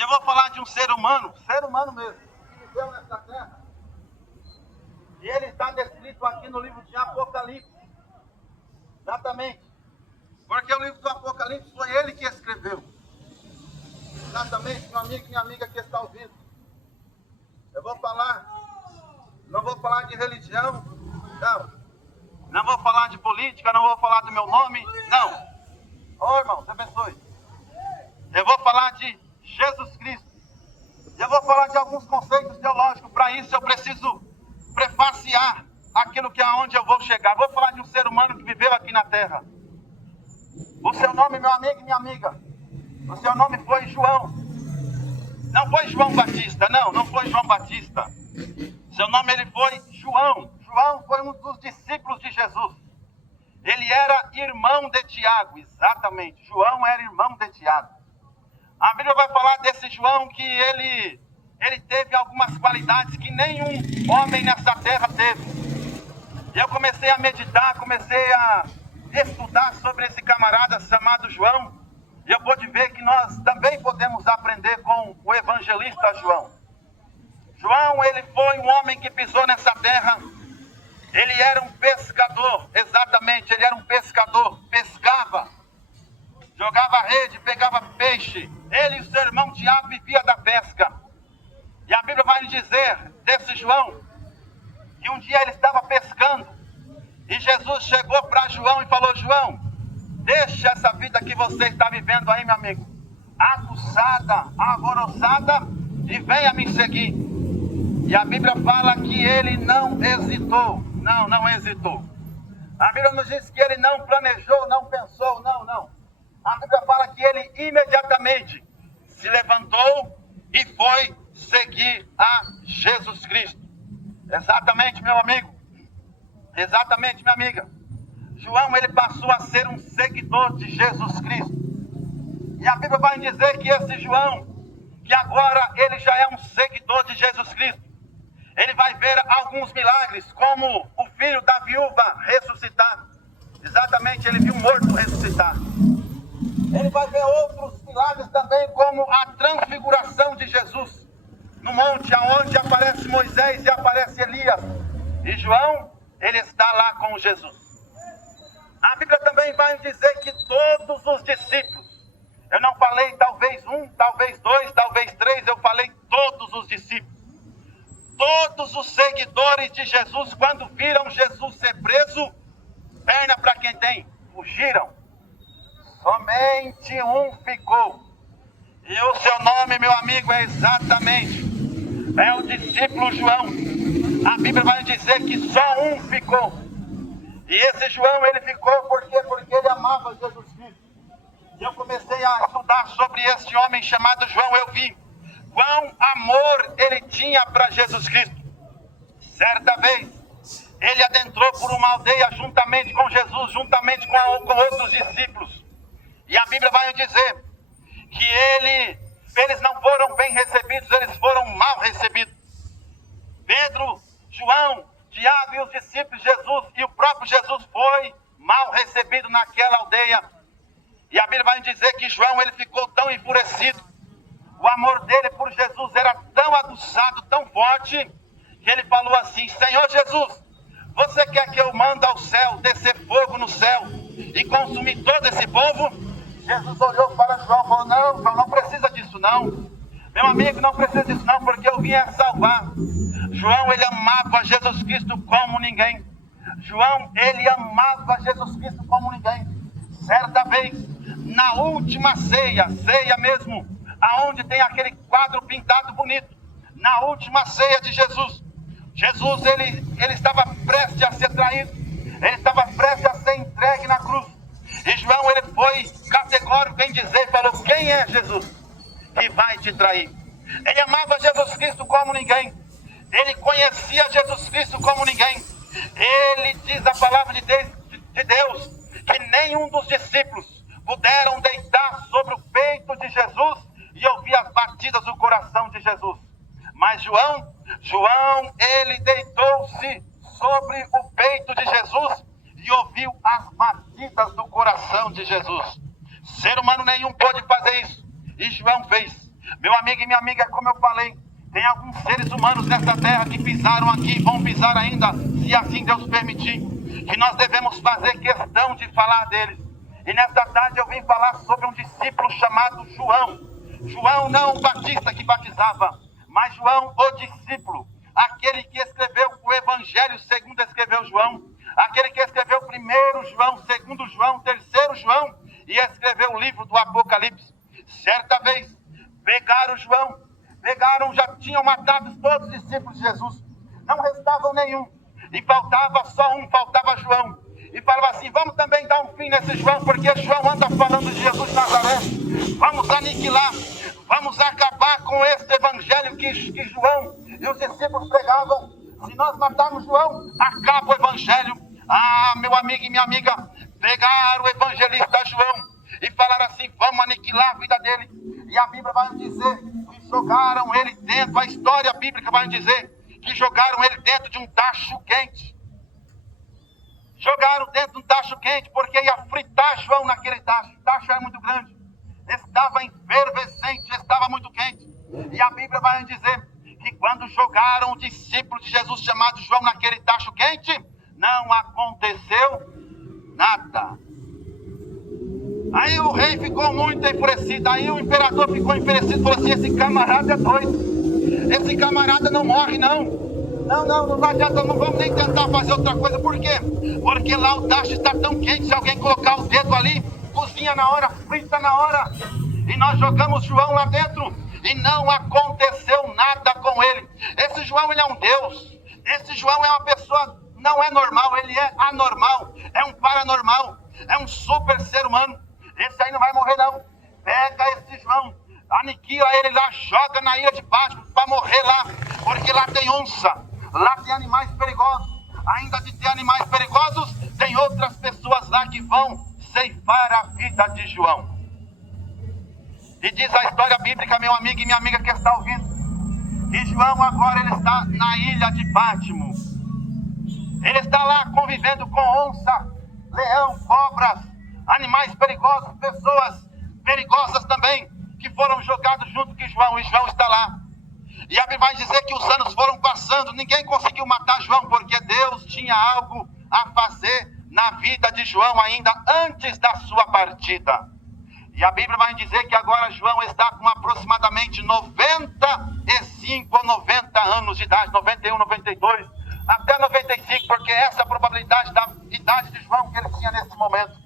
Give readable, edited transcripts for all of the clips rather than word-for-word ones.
E eu vou falar de um ser humano mesmo, que viveu nessa terra. E ele está descrito aqui no livro de Apocalipse. Exatamente. Porque o livro do Apocalipse foi ele que escreveu. Exatamente, meu amigo e minha amiga que está ouvindo. Eu vou falar, não vou falar de religião, não. Não vou falar de política, não vou falar do meu nome, não. Ô irmão, Deus abençoe. Eu vou falar de Jesus Cristo. Eu vou falar de alguns conceitos teológicos. Para isso eu preciso prefaciar aquilo que é aonde eu vou chegar. Vou falar de um ser humano que viveu aqui na terra. O seu nome, meu amigo e minha amiga, o seu nome foi João. Não foi João Batista, não foi João Batista. Seu nome ele foi João. João foi um dos discípulos de Jesus. Ele era irmão de Tiago, exatamente. João era irmão de Tiago. A Bíblia vai falar desse João que ele teve algumas qualidades que nenhum homem nessa terra teve. E eu comecei a meditar, comecei a estudar sobre esse camarada chamado João. E eu pude ver que nós também podemos aprender com o evangelista João. João, ele foi um homem que pisou nessa terra. Ele era um pescador, exatamente, ele era um pescador, pescava, jogava rede, pegava peixe. Ele e o seu irmão Tiago viviam da pesca. E a Bíblia vai dizer desse João, que um dia ele estava pescando, e Jesus chegou para João e falou: João, deixa essa vida que você está vivendo aí, meu amigo, aguçada, alvoroçada, e venha me seguir. E a Bíblia fala que ele não hesitou. Não hesitou. A Bíblia nos diz que ele não planejou, não pensou, não. A Bíblia fala que ele imediatamente se levantou e foi seguir a Jesus Cristo. Exatamente, meu amigo. Exatamente, minha amiga. João, ele passou a ser um seguidor de Jesus Cristo. E a Bíblia vai dizer que esse João, que agora ele já é um seguidor de Jesus Cristo, ele vai ver alguns milagres, como o filho da viúva ressuscitar. Exatamente, ele viu um morto ressuscitar. Ele vai ver outros milagres também, como a transfiguração de Jesus no monte, onde aparece Moisés e aparece Elias. E João, ele está lá com Jesus. A Bíblia também vai dizer que todos os discípulos, eu não falei talvez um, talvez dois, talvez três, eu falei todos os discípulos. Todos os seguidores de Jesus, quando viram Jesus ser preso, perna para quem tem, fugiram. Somente um ficou. E o seu nome, meu amigo, é exatamente, é o discípulo João. A Bíblia vai dizer que só um ficou. E esse João, ele ficou porque ele amava Jesus Cristo. E eu comecei a estudar sobre esse homem chamado João. Eu vi quão amor ele tinha para Jesus Cristo. Certa vez, ele adentrou por uma aldeia juntamente com Jesus, juntamente com outros discípulos. E a Bíblia vai dizer que eles não foram bem recebidos, eles foram mal recebidos. Pedro, João, Tiago e os discípulos de Jesus, e o próprio Jesus foi mal recebido naquela aldeia. E a Bíblia vai dizer que João, ele ficou tão enfurecido. O amor dele por Jesus era tão aguçado, tão forte, que ele falou assim: Senhor Jesus, você quer que eu mande ao céu, descer fogo no céu e consumir todo esse povo? Jesus olhou para João e falou: não, João, não precisa disso não. Meu amigo, não precisa disso não, porque eu vim a salvar. João, ele amava Jesus Cristo como ninguém. João, ele amava Jesus Cristo como ninguém. Certa vez, na última ceia mesmo, aonde tem aquele quadro pintado bonito, na última ceia de Jesus, ele estava prestes a ser traído, ele estava prestes a ser entregue na cruz. E João, ele foi categórico em dizer, falou: quem é Jesus que vai te trair? Ele amava Jesus Cristo como ninguém. Ele conhecia Jesus Cristo como ninguém. Ele diz a palavra de Deus que nenhum dos discípulos puderam deitar sobre o peito de Jesus e ouvir as batidas do coração de Jesus. Mas João, ele deitou-se sobre o peito de Jesus e ouviu as batidas do coração de Jesus. Ser humano nenhum pôde fazer isso. E João fez. Meu amigo e minha amiga, como eu falei, tem alguns seres humanos nessa terra que pisaram aqui e vão pisar ainda, se assim Deus permitir, que nós devemos fazer questão de falar deles. E nessa tarde eu vim falar sobre um discípulo chamado João. João não o Batista que batizava, mas João o discípulo, aquele que escreveu o Evangelho segundo escreveu João, aquele que escreveu o primeiro João, segundo João, terceiro João, e escreveu o livro do Apocalipse. Certa vez, pegaram João, já tinham matado todos os discípulos de Jesus, não restavam nenhum, e faltava só um, faltava João, e falava assim: vamos também dar um fim nesse João, porque João anda falando de Jesus de Nazaré, vamos aniquilar, vamos acabar com este evangelho que João e os discípulos pregavam. Se nós matarmos João, acaba o evangelho. Ah, meu amigo e minha amiga, pegaram o evangelista João e falaram assim: vamos aniquilar a vida dele. E a Bíblia vai dizer que jogaram ele dentro, a história bíblica vai dizer que jogaram ele dentro de um tacho quente. Jogaram dentro de um tacho quente, porque ia fritar João naquele tacho. O tacho era muito grande, estava efervescente, estava muito quente. E a Bíblia vai dizer que quando jogaram o discípulo de Jesus chamado João naquele tacho quente, não aconteceu nada. Aí o rei ficou muito enfurecido, aí o imperador ficou enfurecido, falou assim: esse camarada é doido, esse camarada não morre não. Não adianta, não vamos nem tentar fazer outra coisa. Por quê? Porque lá o tacho está tão quente, se alguém colocar o dedo ali, cozinha na hora, frita na hora. E nós jogamos João lá dentro e não aconteceu nada com ele. Esse João, ele é um Deus. Esse João é uma pessoa, não é normal, ele é anormal, é um paranormal, é um super ser humano. Esse aí não vai morrer não. Pega esse João, aniquila ele lá, joga na ilha de Patmos para morrer lá, porque lá tem onça, lá tem animais perigosos. Ainda de ter animais perigosos, tem outras pessoas lá que vão ceifar a vida de João. E diz a história bíblica, meu amigo e minha amiga que está ouvindo, que João agora ele está na ilha de Patmos. Ele está lá convivendo com onça, leão, cobras, animais perigosos, pessoas perigosas também, que foram jogados junto com João, e João está lá. E a Bíblia vai dizer que os anos foram passando, ninguém conseguiu matar João, porque Deus tinha algo a fazer na vida de João ainda antes da sua partida. E a Bíblia vai dizer que agora João está com aproximadamente 95 ou 90 anos de idade, 91, 92, até 95, porque essa é a probabilidade da idade de João que ele tinha nesse momento.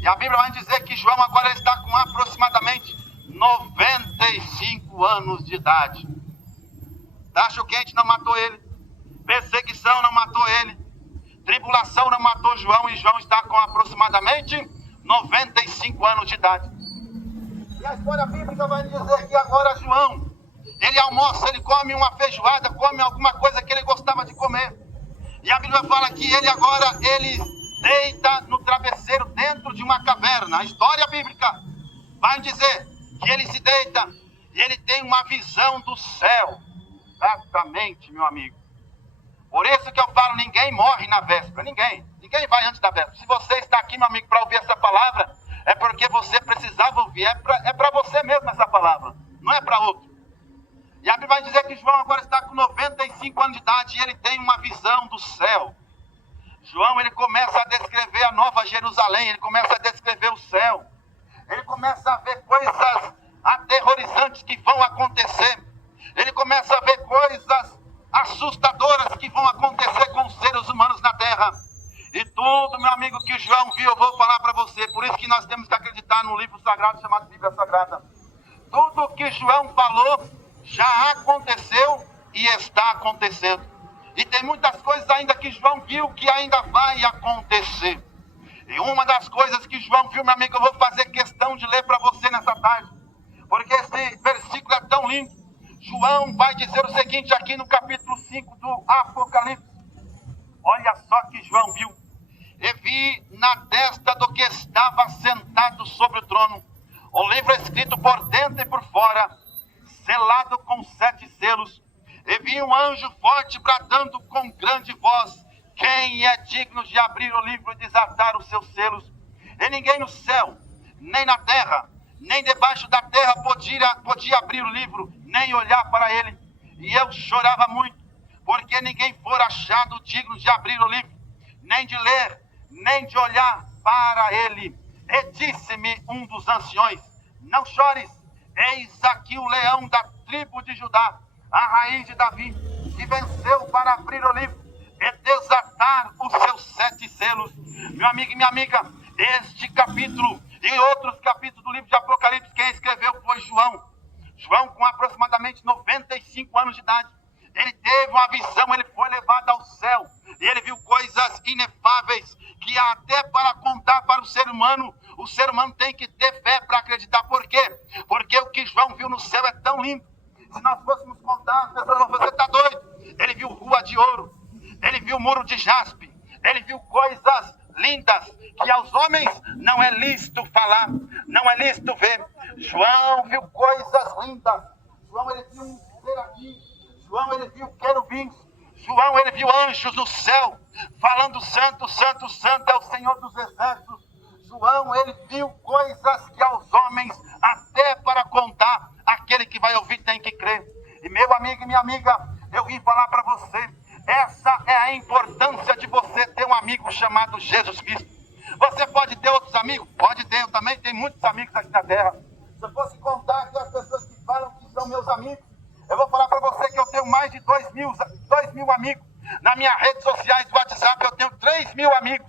E a Bíblia vai dizer que João agora está com aproximadamente 95 anos de idade. Tacho quente não matou ele, perseguição não matou ele, tribulação não matou João, e João está com aproximadamente 95 anos de idade. E a história bíblica vai dizer que agora João, ele almoça, ele come uma feijoada, come alguma coisa que ele gostava de comer. E a Bíblia fala que ele agora, ele deita no travesseiro dentro de uma caverna. A história bíblica vai dizer que ele se deita e ele tem uma visão do céu. Exatamente, meu amigo. Por isso que eu falo, ninguém morre na véspera, ninguém vai antes da véspera. Se você está aqui, meu amigo, para ouvir essa palavra, é porque você precisava ouvir, é para você mesmo essa palavra, não é para outro. E a Bíblia vai dizer que João agora está com 95 anos de idade e ele tem uma visão do céu. João, ele começa a descrever a Nova Jerusalém, ele começa a descrever o céu. Ele começa a ver coisas aterrorizantes que vão acontecer. Ele começa a ver coisas assustadoras que vão acontecer com os seres humanos na terra. E tudo, meu amigo, que João viu, eu vou falar para você. Por isso que nós temos que acreditar num livro sagrado chamado Bíblia Sagrada. Tudo que João falou já aconteceu e está acontecendo. E tem muitas coisas ainda que João viu que ainda vai acontecer. E uma das coisas que João viu, meu amigo, eu vou fazer questão de ler para você nessa tarde, porque esse versículo é tão lindo. João vai dizer o seguinte aqui no capítulo 5 do Apocalipse. Olha só que João viu. E vi na testa do que estava sentado sobre o trono o livro escrito por dentro e por fora, selado com 7 selos. E vi um anjo forte bradando com grande voz: quem é digno de abrir o livro e desatar os seus selos? E ninguém no céu, nem na terra, nem debaixo da terra podia abrir o livro, nem olhar para ele. E eu chorava muito, porque ninguém fora achado digno de abrir o livro, nem de ler, nem de olhar para ele. E disse-me um dos anciões: não chores, eis aqui o leão da tribo de Judá, a raiz de Davi, que venceu para abrir o livro e desatar os seus 7 selos. Meu amigo e minha amiga, este capítulo e outros capítulos do livro de Apocalipse, quem escreveu foi João. João, com aproximadamente 95 anos de idade, ele teve uma visão, ele foi levado ao céu, e ele viu coisas inefáveis, que até para contar para o ser humano tem que ter fé para acreditar. Por quê? Porque o que João viu no céu é tão lindo. Se nós fôssemos contar, as pessoas vão falar: você está doido? Ele viu rua de ouro, ele viu muro de jaspe, ele viu coisas lindas que aos homens não é lícito falar, não é lícito ver. João viu coisas lindas. João, ele viu um serafim. João, ele viu querubins. João, ele viu anjos no céu falando: santo, santo, santo é o Senhor dos exércitos. João, ele viu coisas que aos homens, até para contar, aquele que vai ouvir tem que crer. E meu amigo e minha amiga, eu vim falar para você, essa é a importância de você ter um amigo chamado Jesus Cristo. Você pode ter outros amigos? Pode ter, eu também tenho muitos amigos aqui na terra. Se eu fosse contar aquelas pessoas que falam que são meus amigos, eu vou falar para você que eu tenho mais de 2 mil amigos. Nas minhas redes sociais do WhatsApp eu tenho 3 mil amigos.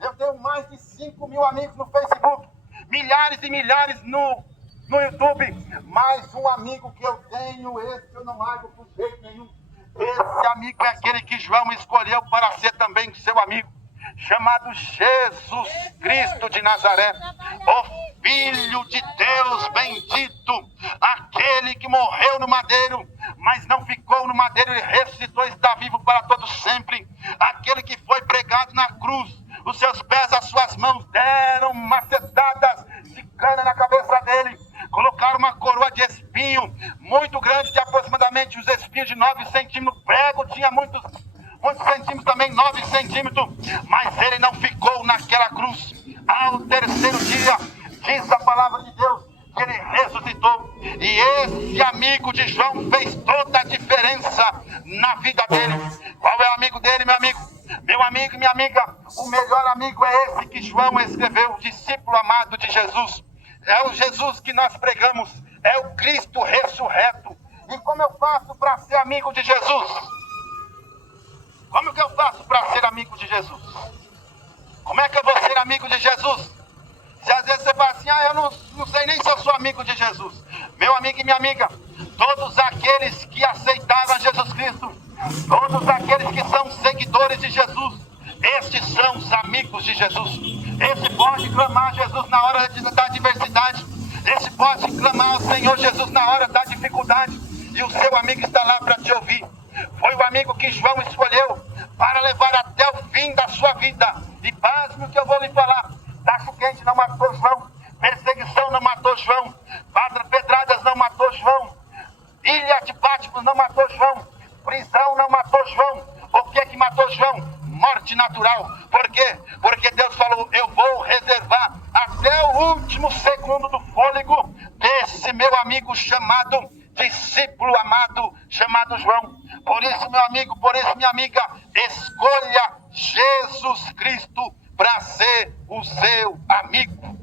Eu tenho mais de 5 mil amigos no Facebook. Milhares e milhares no YouTube. Mais um amigo que eu tenho, esse eu não largo por jeito nenhum. Esse amigo é aquele que João escolheu para ser também seu amigo, chamado Jesus Cristo de Nazaré, o Filho de Deus bendito, aquele que morreu no madeiro, mas não ficou no madeiro, ele ressuscitou e está vivo para todo sempre, aquele que foi pregado na cruz, os seus pés, as suas mãos deram macetadas de cana na cabeça dele, colocaram uma coroa de espinho muito grande, de aproximadamente os espinhos de 9 centímetros, o prego tinha muitos centímetros também, 9 centímetros, mas ele não ficou naquela cruz. Ao terceiro dia, diz a palavra de Deus, que ele ressuscitou, e esse amigo de João fez toda a diferença na vida dele. Qual é o amigo dele, meu amigo? Meu amigo e minha amiga, o melhor amigo é esse que João escreveu, o discípulo amado de Jesus. É o Jesus que nós pregamos, é o Cristo ressurreto. E como eu faço para ser amigo de Jesus? Como que eu faço para ser amigo de Jesus? Como é que eu vou ser amigo de Jesus? Se às vezes você fala assim: eu não sei nem se eu sou amigo de Jesus. Meu amigo e minha amiga, todos aqueles que aceitaram Jesus Cristo, todos aqueles que são seguidores de Jesus, estes são os amigos de Jesus. Esse pode clamar Jesus na hora da adversidade, esse pode clamar ao Senhor Jesus na hora da dificuldade, e o seu amigo está lá para te ouvir. Foi o amigo que João escolheu para levar até o fim da sua vida. E pasme o que eu vou lhe falar: tacho quente não matou João, perseguição não matou João, pedradas não matou João, ilha de Patmos não matou João, prisão não matou João. O que é que matou João? Morte natural. Por quê? Porque Deus falou: eu vou reservar até o último segundo do fôlego desse meu amigo chamado, discípulo amado, chamado João. Por isso, meu amigo, por isso, minha amiga, escolha Jesus Cristo para ser o seu amigo.